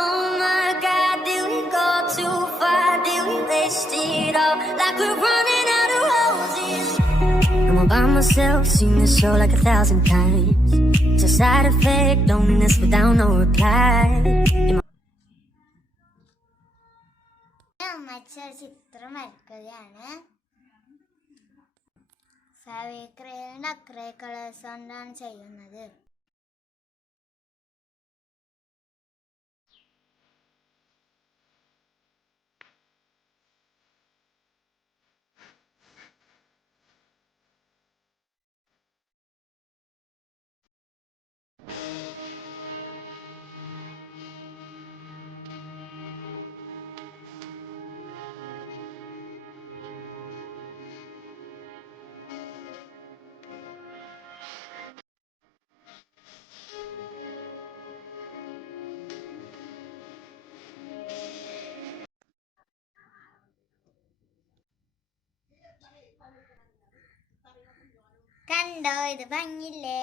Oh my God, did we go too far? Did we waste it all? Like we're running out of roses. I'm all by myself, seen this show like 1,000 times. It's a side effect, loneliness without no reply. മറ്റൊരു ചിത്രം വരയ്ക്കുകയാണ്. ഫെവിക്രിലിന്റെ acrylic colours കൊണ്ടാണ് ചെയ്യുന്നത്. കണ്ടോ, ഇത് ഭംഗിയില്ലേ?